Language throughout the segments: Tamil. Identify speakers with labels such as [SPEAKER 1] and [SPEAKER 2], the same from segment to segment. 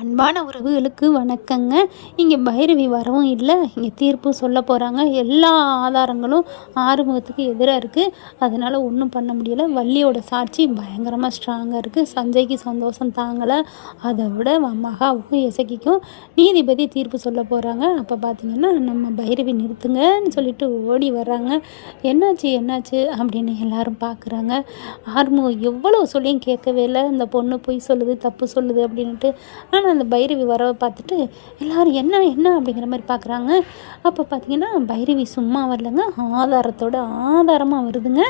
[SPEAKER 1] அன்பான உறவுகளுக்கு வணக்கங்க. இங்கே பைரவி வரவும் இல்லை. இங்கே தீர்ப்பும் சொல்ல போகிறாங்க எல்லா ஆதாரங்களும் ஆறுமுகத்துக்கு எதிராக இருக்குது அதனால் ஒன்றும் பண்ண முடியலை. வள்ளியோட சாட்சி பயங்கரமாக ஸ்ட்ராங்காக இருக்குது சஞ்சய்க்கு சந்தோஷம் தாங்கலை. அதை விட மகாவுக்கும் இசக்கிக்கும் நீதிபதி தீர்ப்பு சொல்ல போகிறாங்க அப்போ பார்த்தீங்கன்னா நம்ம பைரவி நிறுத்துங்கன்னு சொல்லிட்டு ஓடி வர்றாங்க. என்னாச்சு என்னாச்சு அப்படின்னு எல்லாரும் பார்க்குறாங்க ஆறுமுகம் எவ்வளோ சொல்லியும் கேட்கவே இல்லை. இந்த பொண்ணு பொய் சொல்லுது தப்பு சொல்லுது அப்படின்ட்டு ஆனால் அந்த பைரவி வரவை பார்த்துட்டு எல்லாரும் என்ன என்ன? அப்படிங்கிற மாதிரி பார்க்குறாங்க. அப்போ பார்த்தீங்கன்னா பைரவி சும்மா வரலங்க. ஆதாரத்தோட ஆதாரமாக வருதுங்க.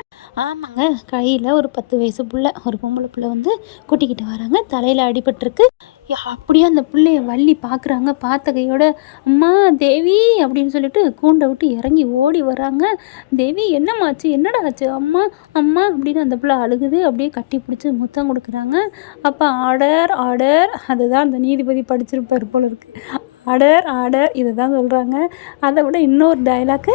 [SPEAKER 1] ஆமாங்க கையில் ஒரு பத்து வயசு புள்ள ஒரு பொம்பளை புள்ள வந்து கூட்டிக்கிட்டு வராங்க. தலையில் அடிபட்டிருக்கு. அப்படியே அந்த பிள்ளைய வள்ளி பார்க்குறாங்க. பார்த்த கையோட அம்மா தேவி அப்படின்னு சொல்லிட்டு கூண்டை விட்டு இறங்கி ஓடி வராங்க தேவி என்னம்மாச்சு என்னடா ஆச்சு? அம்மா அம்மா அப்படின்னு அந்த பிள்ளை அழுகுது. அப்படியே கட்டி பிடிச்சி முத்தம் கொடுக்குறாங்க. அப்போ ஆர்டர் ஆர்டர் அதுதான் அந்த நீதிபதி படிச்சிருப்பார் போல இருக்குது ஆர்டர் ஆர்டர் இதை தான் சொல்கிறாங்க அதை விட இன்னொரு டைலாக்கு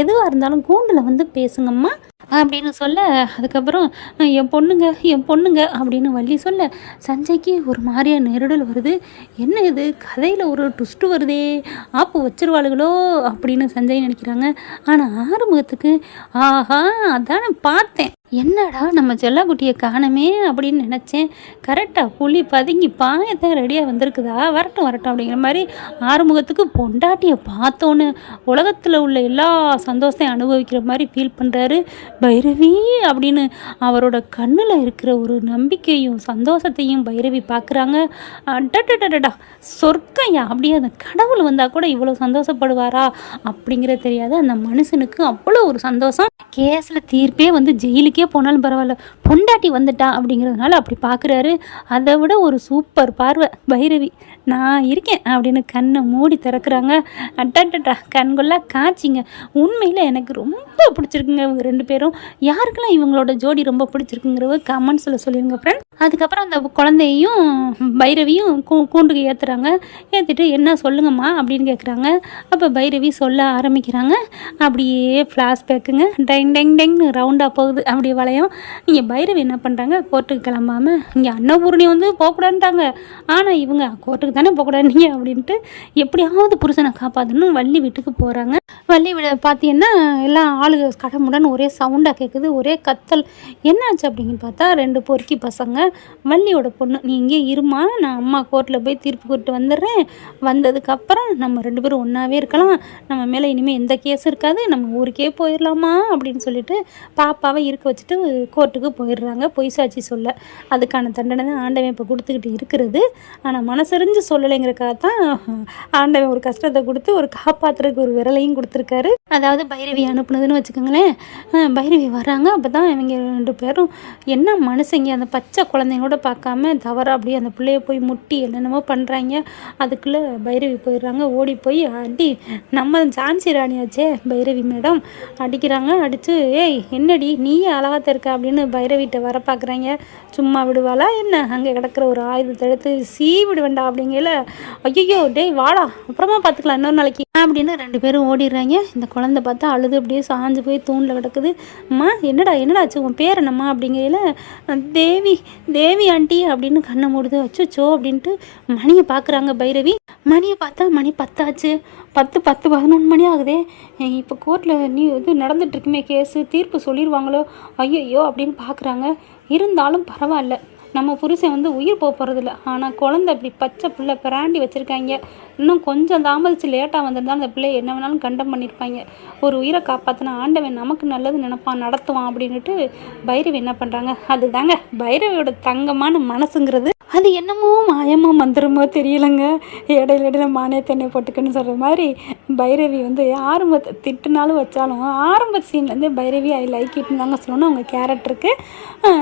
[SPEAKER 1] எதுவாக இருந்தாலும் கூண்டில் வந்து பேசுங்கம்மா. அப்படின்னு சொல்ல அதுக்கப்புறம் என் பொண்ணுங்க என் பொண்ணுங்க அப்படின்னு வள்ளி சொல்ல சஞ்சய்க்கு ஒரு மாதிரியாக நெருடல் வருது. என்ன இது? கதையில் ஒரு ட்விஸ்ட்டு வருதே. ஆப்பு வச்சிருவாளுகளோ? அப்படின்னு சஞ்சய் நினைக்கிறாங்க. ஆனால் ஆறுமுகத்துக்கு ஆஹா அதானே பார்த்தேன். என்னடா நம்ம செல்லாக்குட்டியை காணமே அப்படின்னு நினச்சேன். கரெக்டாக புலி பதுங்கி பாயத்தான் ரெடியாக வந்திருக்குதா? வரட்டும் வரட்டும் அப்படிங்கிற மாதிரி ஆறுமுகத்துக்கு பொண்டாட்டியை பார்த்தோன்னு உலகத்தில் உள்ள எல்லா சந்தோஷத்தையும் அனுபவிக்கிற மாதிரி ஃபீல் பண்ணுறாரு பைரவி அப்படின்னு அவரோட கண்ணில் இருக்கிற ஒரு நம்பிக்கையும் சந்தோஷத்தையும் பைரவி பார்க்குறாங்க அடடடடடா சொர்க்கையா? அப்படியே அந்த கடவுள் வந்தால் கூட இவ்வளோ சந்தோஷப்படுவாரா அப்படிங்கிற தெரியாது அந்த மனுஷனுக்கு அவ்வளோ ஒரு சந்தோஷம். கேஸில் தீர்ப்பே வந்து ஜெயிலுக்கு போனாலும் பரவாயில்ல. பொண்டாட்டி வந்துட்டா அப்படிங்கிறதுனால அப்படி பார்க்குறாரு. அதை விட ஒரு சூப்பர் பார்வை பைரவி. நான் இருக்கேன் அப்படின்னு கண்ணை மூடி திறக்கிறாங்க. அட்டாட்டா கண்கொள்ளா காய்ச்சிங்க உண்மையில் எனக்கு ரொம்ப பிடிச்சிருக்குங்க இவங்க ரெண்டு பேரும். யாருக்கெல்லாம் இவங்களோட ஜோடி ரொம்ப பிடிச்சிருக்குங்கிறவ கமெண்ட்ஸில் சொல்லிடுங்க ஃப்ரெண்ட் அதுக்கப்புறம் அந்த குழந்தையும் பைரவியும் கூ கூண்டுக்கு ஏற்றுறாங்க ஏற்றிட்டு என்ன சொல்லுங்கம்மா? அப்படின்னு கேட்குறாங்க அப்போ பைரவி சொல்ல ஆரம்பிக்கிறாங்க. அப்படியே ஃப்ளாஷ்பேக்குங்க டைங் டைங் டைங்னு ரவுண்டாக போகுது. அப்படி வளையம். இங்கே பைரவி என்ன பண்ணுறாங்க கோர்ட்டுக்கு கிளம்பாமல் இங்கே அன்னபூர்ணி வந்து போகக்கூடாதுட்டாங்க ஆனால் இவங்க கோர்ட்டுக்கு தானே போகக்கூடாது நீங்கள் அப்படின்ட்டு எப்படியாவது புருஷனை காப்பாற்றணும் வள்ளி வீட்டுக்கு போகிறாங்க வள்ளி விட பார்த்தீங்கன்னா எல்லாம் ஆளுக கடமுடன் ஒரே சவுண்டாக கேட்குது ஒரே கத்தல். என்னாச்சு அப்படின்னு பார்த்தா ரெண்டு பொறுக்கி பசங்க வள்ளியோட பொண்ணு நீ இங்கே இருமா நான் அம்மா கோர்ட்டில் போய் தீர்ப்பு கூப்பிட்டு வந்துடுறேன். வந்ததுக்கப்புறம் நம்ம ரெண்டு பேரும் ஒன்றாவே இருக்கலாம். நம்ம மேலே இனிமேல் எந்த கேஸ் இருக்காது நம்ம ஊருக்கே போயிடலாமா அப்படின்னு சொல்லிட்டு பாப்பாவை இருக்க வச்சுட்டு கோர்ட்டுக்கு போயிடுறாங்க பொய் சாட்சி சொல்ல. அதுக்கான தண்டனை தான் ஆண்டவன் இப்போ கொடுத்துக்கிட்டு இருக்கிறது. ஆனால் மனசறிஞ்சு சொல்லலைங்கிறக்காக தான் ஆண்டவன் ஒரு கஷ்டத்தை கொடுத்து ஒரு காப்பாற்றுறதுக்கு ஒரு விரலையும் கொடுத்துருக்காரு. அதாவது பைரவி அனுப்புனதுன்னு வச்சுக்கோங்களேன். பைரவி வராங்க அப்போ தான் இவங்க ரெண்டு பேரும் என்ன மனுஷங்க அந்த பச்சை குழந்தைங்களோட பார்க்காம தவற அப்படியே அந்த பிள்ளைய போய் முட்டி என்னென்னமோ பண்ணுறாங்க அதுக்குள்ளே பைரவி போயிடுறாங்க. ஓடி போய் அடி நம்ம ஜான்சி ராணியாச்சே பைரவி மேடம். அடிக்கிறாங்க. அடித்து ஏய் என்னடி நீயே அழகாத்த இருக்க அப்படின்னு பைரவிட்ட வர பார்க்குறாங்க. சும்மா விடுவாளா? என்ன? அங்கே கிடக்கிற ஒரு ஆயுதத்தை எடுத்து சீ விடுவேண்டா அப்படிங்க அப்படிங்கல ஐயோ டேய் வாடா அப்புறமா பார்த்துக்கலாம் இன்னொரு நாளைக்கு. அப்படின்னு ரெண்டு பேரும் ஓடிடுறாங்க. இந்த குழந்தை பார்த்தா அழுது அப்படியே சாஞ்சு போய் தூணில் கிடக்குது. அம்மா என்னடா என்னடா ஆச்சு? உன் பேர் என்னம்மா? அப்படிங்கையில தேவி தேவி ஆண்டி அப்படின்னு கண்ணை மூடுது. அச்சோ அப்படின்ட்டு மணியை பார்க்குறாங்க பைரவி. மணியை பார்த்தா மணி பத்தாச்சு. பத்து பத்து பதினொன்று மணி ஆகுதே. இப்போ கோர்ட்டில் நீ இது நடந்துட்டுருக்குமே கேஸு தீர்ப்பு சொல்லிடுவாங்களோ ஐயையோ அப்படின்னு பார்க்குறாங்க இருந்தாலும் பரவாயில்ல. நம்ம புருஷன் வந்து உயிர் போக போகிறதில்ல ஆனால் குழந்தை இப்படி பச்சை பிள்ளை பிராண்டி வச்சுருக்காங்க. இன்னும் கொஞ்சம் தாமதிச்சு லேட்டாக வந்திருந்தால் அந்த பிள்ளை என்ன வேணாலும் கண்டம் பண்ணியிருப்பாங்க. ஒரு உயிரை காப்பாற்றின ஆண்டவன் நமக்கு நல்லது நினைப்பான் நடத்துவான் அப்படின்னுட்டு பைரவி என்ன பண்ணுறாங்க அதுதாங்க பைரவியோட தங்கமான மனசுங்கிறது. அது என்னமோ மாயமோ மந்திரமோ தெரியலங்க. இடையில இடையில மானே தென்னை போட்டுக்குன்னு சொல்கிற மாதிரி பைரவி வந்து ஆரம்பத்தை திட்டுனாலும் வச்சாலும் ஆரம்ப சீன்லேருந்து பைரவி ஐ லைக் இட்னு தாங்க சொல்லணும். அவங்க கேரக்டருக்கு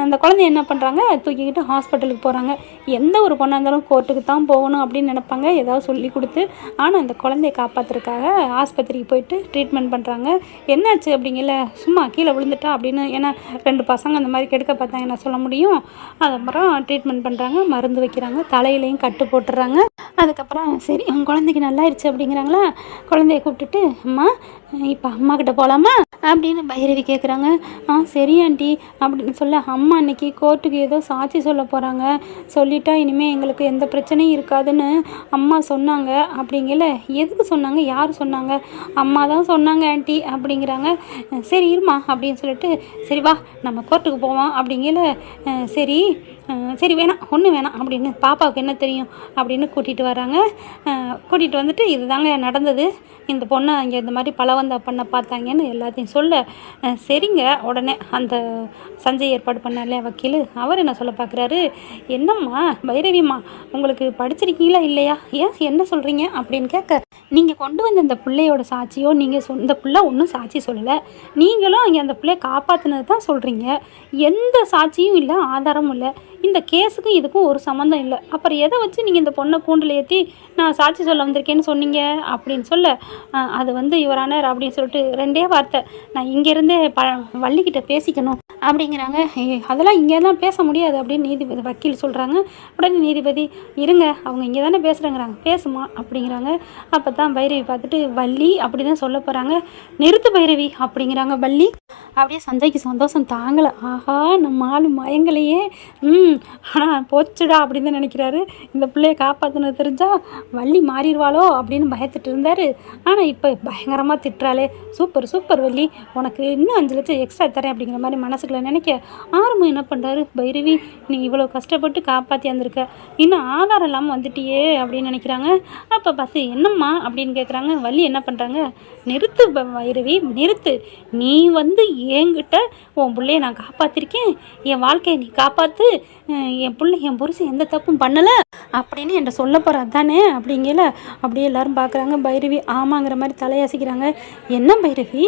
[SPEAKER 1] அந்த குழந்தைய என்ன பண்ணுறாங்க தூக்கிக்கிட்டு ஹாஸ்பிட்டலுக்கு போகிறாங்க எந்த ஒரு பொண்ணாக இருந்தாலும் கோர்ட்டுக்கு தான் போகணும் அப்படின்னு நினப்பாங்க. ஏதாவது சொல்லி கொடுத்து ஆனால் அந்த குழந்தைய காப்பாற்றுறதுக்காக ஆஸ்பத்திரிக்கு போயிட்டு ட்ரீட்மெண்ட் பண்ணுறாங்க என்னாச்சு அப்படிங்கல? சும்மா கீழே விழுந்துட்டா அப்படின்னு ஏன்னா ரெண்டு பசங்க அந்த மாதிரி கெடுக்க பார்த்தாங்க. என்ன சொல்ல முடியும்? அதுக்கப்புறம் ட்ரீட்மெண்ட் பண்ணுறாங்க மருந்து வைக்கிறாங்க தலையிலையும் கட்டு போட்டுடுறாங்க அதுக்கப்புறம் சரி உன் குழந்தைக்கு நல்லாயிருச்சு அப்படிங்கிறாங்களா? குழந்தைய கூப்பிட்டுட்டு அம்மா இப்போ அம்மா கிட்ட போகலாமா அப்படின்னு பைரவி கேட்குறாங்க ஆ சரி ஆண்டி அப்படின்னு சொல்ல அம்மா அன்னைக்கு கோர்ட்டுக்கு ஏதோ சாட்சி சொல்ல போகிறாங்க சொல்லிட்டா இனிமேல் எங்களுக்கு எந்த பிரச்சனையும் இருக்காதுன்னு அம்மா சொன்னாங்க. அப்படிங்கல எதுக்கு சொன்னாங்க? யார் சொன்னாங்க? அம்மா தான் சொன்னாங்க ஆண்டி அப்படிங்கிறாங்க. சரி இருமா அப்படின்னு சொல்லிட்டு சரி வா நம்ம கோர்ட்டுக்கு போவோம் அப்படிங்கல சரி சரி வேணாம் ஒன்றும் வேணாம் அப்படின்னு பாப்பாவுக்கு என்ன தெரியும் அப்படின்னு கூட்டிகிட்டு வராங்க. கூட்டிகிட்டு வந்துட்டு இதுதாங்க நடந்தது. இந்த பொண்ணை இங்கே இந்த மாதிரி பலவந்த பண்ண பார்த்தாங்கன்னு எல்லாத்தையும் சொல்ல சரிங்க உடனே அந்த சஞ்சய் ஏற்பாடு பண்ணாலே வக்கீல். அவர் என்ன சொல்ல பார்க்குறாரு என்னம்மா பைரவிம்மா உங்களுக்கு படிச்சிருக்கீங்களா இல்லையா? ஏன் என்ன சொல்கிறீங்க அப்படின்னு கேட்க நீங்கள் கொண்டு வந்த இந்த பிள்ளையோட சாட்சியோ நீங்கள் சொ இந்த பிள்ளை ஒன்றும் சாட்சி சொல்லலை. நீங்களும் அங்கே அந்த பிள்ளைய காப்பாற்றினது தான் சொல்கிறீங்க எந்த சாட்சியும் இல்லை ஆதாரமும் இல்லை. இந்த கேஸுக்கும் இதுக்கும் ஒரு சம்மந்தம் இல்லை. அப்புறம் எதை வச்சு நீங்கள் இந்த பொண்ணை கூண்டில் ஏற்றி நான் சாட்சி சொல்ல வந்திருக்கேன்னு சொன்னீங்க? அப்படின்னு சொல்ல அது வந்து யுவரானர் அப்படின்னு சொல்லிட்டு ரெண்டே வார்த்தை. நான் இங்கேருந்தே ப வள்ளிக்கிட்ட பேசிக்கணும். அப்படிங்கிறாங்க. அதெல்லாம் இங்கே தான் பேச முடியாது அப்படின்னு நீதிபதி வக்கீல் சொல்கிறாங்க உடனே நீதிபதி இருங்க அவங்க இங்கே தானே பேசுகிறேங்கிறாங்க பேசுமா? அப்படிங்கிறாங்க. அப்போ தான் பைரவி பார்த்துட்டு வள்ளி அப்படி தான் சொல்ல போகிறாங்க நிறுத்து பைரவி அப்படிங்கிறாங்க வள்ளி. அப்படியே சந்தைக்கு சந்தோஷம் தாங்கலை. ஆஹா நம்ம ஆள் மயங்கலையே. ம் ஆனால் போச்சுடா அப்படின்னு தான் நினைக்கிறாரு. இந்த பிள்ளைய காப்பாற்றினது தெரிஞ்சால் வள்ளி மாறிடுவாளோ அப்படின்னு பயந்துட்டு இருந்தார். ஆனால் இப்போ பயங்கரமாக திட்டுறாளே. Super super Valli. உனக்கு இன்னும் அஞ்சு லட்சம் எக்ஸ்ட்ரா தரேன் அப்படிங்கிற மாதிரி மனசுக்கு மனசுக்குள்ள நினைக்க ஆரம்பம் என்ன பண்ணுறாரு பைரவி நீ இவ்வளோ கஷ்டப்பட்டு காப்பாற்றி வந்திருக்க இன்னும் ஆதாரம் இல்லாமல் வந்துட்டியே அப்படின்னு நினைக்கிறாங்க. அப்போ பார்த்து என்னம்மா? அப்படின்னு கேட்குறாங்க வள்ளி என்ன பண்ணுறாங்க நிறுத்து பைரவி நிறுத்து. நீ வந்து என்கிட்ட உன் பிள்ளைய நான் காப்பாற்றிருக்கேன் என் வாழ்க்கையை நீ காப்பாற்று என் பிள்ளை என் புருஷன் எந்த தப்பும் பண்ணலை. அப்படின்னு என்கிட்ட சொல்ல போகிறது தானே அப்படிங்கல. அப்படியே எல்லாரும் பார்க்குறாங்க பைரவி ஆமாங்கிற மாதிரி தலையசைக்கிறாங்க. என்ன பைரவி?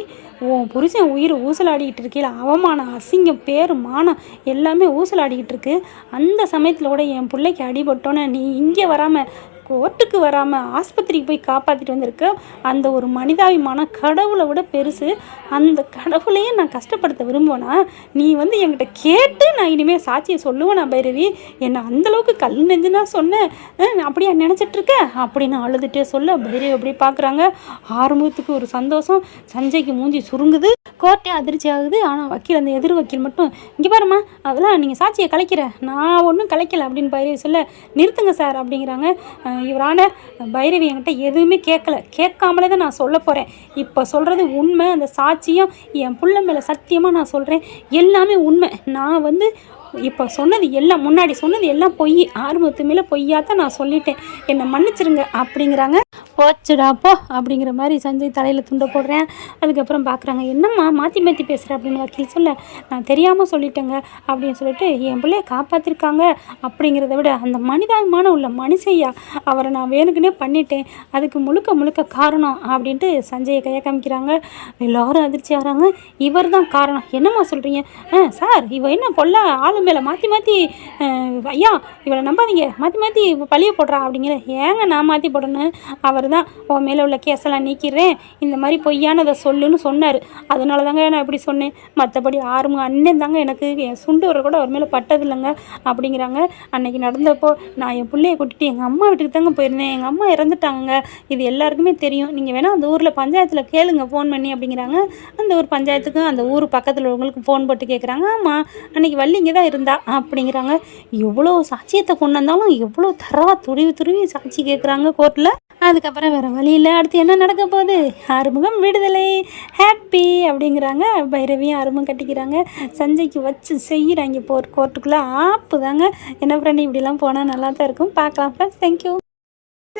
[SPEAKER 1] உன் புருஷன் உயிர் ஊசலாடிக்கிட்டு இருக்கையில் அசி அசிங்கம் பேர் மானம் எல்லாமே ஊசலாடிக்கிட்டு இருக்கு. அந்த சமயத்தில் கூட என் பிள்ளைக்கு அடிபட்டோன்னே நீ இங்கே வராமல் கோர்ட்டுக்கு வராமல் ஆஸ்பத்திரிக்கு போய் காப்பாற்றிட்டு வந்திருக்க அந்த ஒரு மனிதாபிமானம் கடவுளை விட பெருசு. அந்த கடவுளையே நான் கஷ்டப்படுத்த விரும்புவேனா? நீ வந்து என்கிட்ட கேட்டு நான் இனிமேல் சாட்சியை சொல்லுவேனா பைரவி? என்னை அந்தளவுக்கு கல் நெஞ்சுனா சொன்னேன் அப்படியா நினச்சிட்ருக்க? அப்படின்னு அழுதுகிட்டே சொல்ல பைரவி அப்படி பார்க்குறாங்க ஆரம்பத்துக்கு ஒரு சந்தோஷம். சஞ்சய்க்கு மூஞ்சி சுருங்குது. கோர்ட்டே அதிர்ச்சி ஆகுது. ஆனால் வக்கீல் அந்த எதிர் வக்கீல் மட்டும் இங்கே பாரும்மா அதெல்லாம் நீங்கள் சாட்சியை கலைக்கிற. நான் ஒன்றும் கலைக்கல அப்படின்னு பைரவி சொல்ல நிறுத்துங்க சார் அப்படிங்கிறாங்க. இவரான பைரவி என்கிட்ட எதுவுமே கேட்கல. கேட்காமலே தான் நான் சொல்ல போகிறேன் இப்போ சொல்கிறது உண்மை அந்த சாட்சியம் என் பிள்ளை மேலே சத்தியமாக நான் சொல்கிறேன் எல்லாமே உண்மை. நான் வந்து இப்போ சொன்னது எல்லாம் முன்னாடி சொன்னது எல்லாம் பொய் ஆரம்பத்து மேலே பொய்யா தான் நான் சொல்லிட்டேன். என்னை மன்னிச்சிருங்க அப்படிங்கிறாங்க. போச்சுடா போ அப்படிங்கிற மாதிரி சஞ்சய் தலையில் துண்டை போடுறேன். அதுக்கப்புறம் பார்க்குறாங்க என்னம்மா மாற்றி மாற்றி பேசுகிற அப்படின்னு வக்கீல் சொல்ல நான் தெரியாமல் சொல்லிட்டேங்க அப்படின்னு சொல்லிட்டு என் பிள்ளைய காப்பாற்றிருக்காங்க அப்படிங்கிறத விட அந்த மனிதாபிமானம் உள்ள மனுஷையா அவரை நான் வேணுக்குன்னே பண்ணிட்டேன். அதுக்கு முழுக்க முழுக்க காரணம் அப்படின்ட்டு சஞ்சயை கையை காமிக்கிறாங்க. எல்லாரும் அதிர்ச்சி ஆகிறாங்க இவர் தான் காரணம். என்னம்மா சொல்கிறீங்க ஆ சார் இவ என்ன பொல்ல ஆளு மேலே மாற்றி மாற்றி ஐயா இவளை நம்பாதீங்க. மாற்றி மாற்றி பழிய போடுறா அப்படிங்கிற ஏங்க நான் மாற்றி போடணும் அவர் தான் உன் மேலே உள்ள கேஸெல்லாம் நீக்கிறேன் இந்த மாதிரி பொய்யானதை சொல்லுன்னு சொன்னார். அதனால தாங்க நான் இப்படி சொன்னேன். மற்றபடி ஆறுமுக அண்ணன் தாங்க எனக்கு என் சுண்டு வர கூட அவர் மேலே பட்டதில்லைங்க அப்படிங்கிறாங்க. அன்னைக்கு நடந்தப்போ நான் என் பிள்ளைய கூட்டிட்டு எங்கள் அம்மா வீட்டுக்கு தாங்க போயிருந்தேன். எங்கள் அம்மா இறந்துட்டாங்க இது எல்லாருக்குமே தெரியும். நீங்கள் வேணால் அந்த ஊரில் பஞ்சாயத்தில் கேளுங்க ஃபோன் பண்ணி அப்படிங்கிறாங்க. அந்த ஊர் பஞ்சாயத்துக்கும் அந்த ஊர் பக்கத்தில் உள்ளவங்களுக்கு ஃபோன் போட்டு கேட்குறாங்க ஆமாம் அன்னைக்கு வள்ளி இங்கே தான் இருந்தா அப்படிங்கிறாங்க. எவ்வளோ சாட்சியத்தை கொண்டு வந்தாலும் எவ்வளோ தரவா துருவி துருவி சாட்சி கேட்குறாங்க கோர்ட்டில் அதுக்கப்புறம் வேறு வழி இல்லை. அடுத்து என்ன நடக்க போகுது? ஆறுமுகம் விடுதலை. ஹாப்பி அப்படிங்கிறாங்க. பைரவியும் ஆறுமுகம் கட்டிக்கிறாங்க. சஞ்சய்க்கு வச்சு செய்கிறாங்க போர் கோர்ட்டுக்குள்ளே ஆப்பு தாங்க என்ன ஃப்ரெண்ட் இப்படிலாம் போனால் நல்லா தான் இருக்கும். பார்க்கலாம் ஃப்ரெண்ட்ஸ் தேங்க்யூ